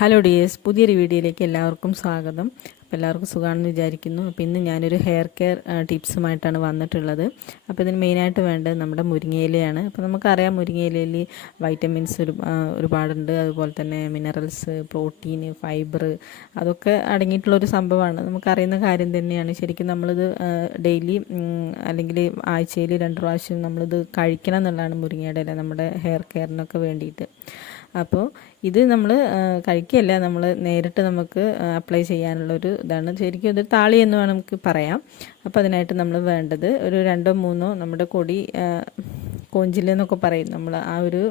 Hello dears പുതിയൊരു വീഡിയോയിലേക്ക് എല്ലാവർക്കും സ്വാഗതം. അപ്പോൾ എല്ലാവർക്കും സുഖമാണെന്ന് വിചാരിക്കുന്നു. അപ്പോൾ ഇന്ന് ഞാനൊരു ഹെയർ കെയർ ടിപ്സുമായിട്ടാണ് വന്നിട്ടുള്ളത്. അപ്പോൾ ഇതിന് മെയിനായിട്ട് വേണ്ടത് നമ്മുടെ മുരിങ്ങയിലയാണ്. അപ്പോൾ നമുക്കറിയാം മുരിങ്ങയിലയിൽ വൈറ്റമിൻസ് ഒരു ഒരുപാടുണ്ട്. അതുപോലെ തന്നെ മിനറൽസ് പ്രോട്ടീൻ ഫൈബർ അതൊക്കെ അടങ്ങിയിട്ടുള്ള ഒരു സംഭവമാണ്. നമുക്കറിയുന്ന കാര്യം തന്നെയാണ്. ശരിക്കും നമ്മളിത് ഡെയിലി അല്ലെങ്കിൽ ആഴ്ചയിൽ രണ്ട് പ്രാവശ്യം നമ്മളിത് കഴിക്കണം എന്നുള്ളതാണ് മുരിങ്ങയുടെ ഇല നമ്മുടെ ഹെയർ കെയറിനൊക്കെ വേണ്ടിയിട്ട്. അപ്പോൾ ഇത് നമ്മൾ കഴിക്കുകയല്ല നമ്മൾ നേരിട്ട് നമുക്ക് അപ്ലൈ ചെയ്യാനുള്ളൊരു ഇതാണ്. ശരിക്കും ഇതൊരു താളി എന്ന് വേണം നമുക്ക് പറയാം. അപ്പോൾ അതിനായിട്ട് നമ്മൾ വേണ്ടത് ഒരു രണ്ടോ മൂന്നോ നമ്മുടെ കൊടി കോഞ്ചിലെന്നൊക്കെ പറയും. നമ്മൾ ആ ഒരു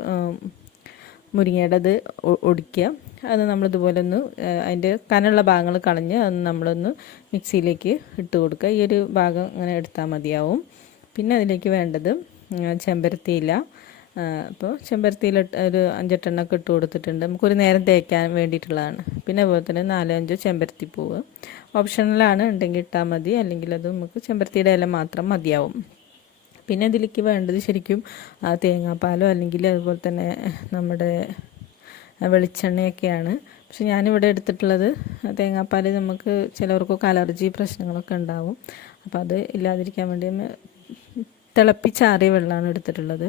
മുരിങ്ങയുടെ അത് ഒടിക്കുക. അത് നമ്മളിതുപോലെ ഒന്ന് അതിന്റെ കനുള്ള ഭാഗങ്ങൾ കളഞ്ഞ് അത് നമ്മളൊന്ന് മിക്സിയിലേക്ക് ഇട്ട് കൊടുക്കുക. ഈ ഒരു ഭാഗം അങ്ങനെ എടുത്താൽ മതിയാവും. പിന്നെ അതിലേക്ക് വേണ്ടത് ചെമ്പരത്തിയില അപ്പോൾ ചെമ്പരത്തിയിൽ ഒരു അഞ്ചെട്ടെണ്ണൊക്കെ ഇട്ട് കൊടുത്തിട്ടുണ്ട്. നമുക്കൊരു നേരം തേക്കാൻ വേണ്ടിയിട്ടുള്ളതാണ്. പിന്നെ അതുപോലെ തന്നെ നാലോ അഞ്ചോ ചെമ്പരത്തി പൂവ്. ഓപ്ഷണലാണ് ഉണ്ടെങ്കിൽ ഇട്ടാൽ മതി. അല്ലെങ്കിൽ അത് നമുക്ക് ചെമ്പരത്തിയുടെ ഇല മാത്രം മതിയാവും. പിന്നെ ഇതിലേക്ക് വേണ്ടത് ശരിക്കും തേങ്ങാപ്പാലോ അല്ലെങ്കിൽ അതുപോലെ തന്നെ നമ്മുടെ വെളിച്ചെണ്ണയൊക്കെയാണ്. പക്ഷെ ഞാനിവിടെ എടുത്തിട്ടുള്ളത് തേങ്ങാപ്പാൽ നമുക്ക് ചിലവർക്കൊക്കെ അലർജി പ്രശ്നങ്ങളൊക്കെ ഉണ്ടാവും. അപ്പോൾ അത് ഇല്ലാതിരിക്കാൻ വേണ്ടി തിളപ്പിച്ചാറിയ വെള്ളമാണ് എടുത്തിട്ടുള്ളത്.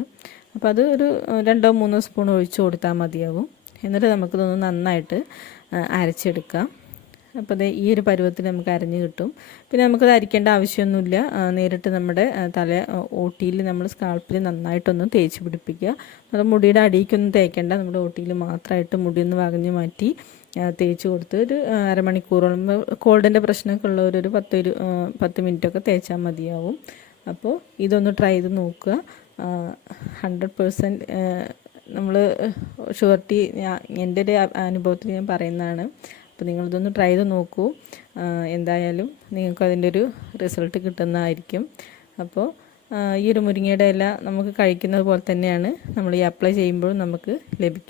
അപ്പോൾ അത് ഒരു രണ്ടോ മൂന്നോ സ്പൂൺ ഒഴിച്ച് കൊടുത്താൽ മതിയാവും. എന്നിട്ട് നമുക്കിതൊന്ന് നന്നായിട്ട് അരച്ചെടുക്കാം. അപ്പോൾ അത് ഈ ഒരു പരുവത്തിൽ നമുക്ക് അരഞ്ഞ് കിട്ടും. പിന്നെ നമുക്കത് അരിക്കേണ്ട ആവശ്യമൊന്നുമില്ല. നേരിട്ട് നമ്മുടെ തല ഓട്ടിയിൽ നമ്മൾ സ്കാൾപ്പിൽ നന്നായിട്ടൊന്ന് തേച്ച് പിടിപ്പിക്കുക. അത് മുടിയുടെ അടിയിക്കൊന്നും തേക്കേണ്ട. നമ്മുടെ ഓട്ടിയിൽ മാത്രമായിട്ട് മുടിയൊന്ന് വകഞ്ഞ് മാറ്റി തേച്ച് കൊടുത്ത് ഒരു അരമണിക്കൂറോളം കോൾഡിന്റെ പ്രശ്നമൊക്കെ ഉള്ളവർ ഒരു പത്ത് ഒരു പത്ത് മിനിറ്റൊക്കെ തേച്ചാൽ മതിയാവും. അപ്പോൾ ഇതൊന്ന് ട്രൈ ചെയ്ത് നോക്കുക. ഹൺഡ്രഡ് പേഴ്സന്റ് നമ്മൾ ഷുവർട്ടി എന്റെ ഒരു അനുഭവത്തിൽ ഞാൻ പറയുന്നതാണ്. അപ്പോൾ നിങ്ങളിതൊന്ന് ട്രൈ ചെയ്ത് നോക്കൂ. എന്തായാലും നിങ്ങൾക്ക് അതിന്റെ ഒരു റിസൾട്ട് കിട്ടുന്നതായിരിക്കും അപ്പോൾ ഈ ഒരു മുരിങ്ങയുടെ ഇല നമുക്ക് കഴിക്കുന്നത് പോലെ തന്നെയാണ് നമ്മൾ ഈ അപ്ലൈ ചെയ്യുമ്പോഴും നമുക്ക് ലഭിക്കും.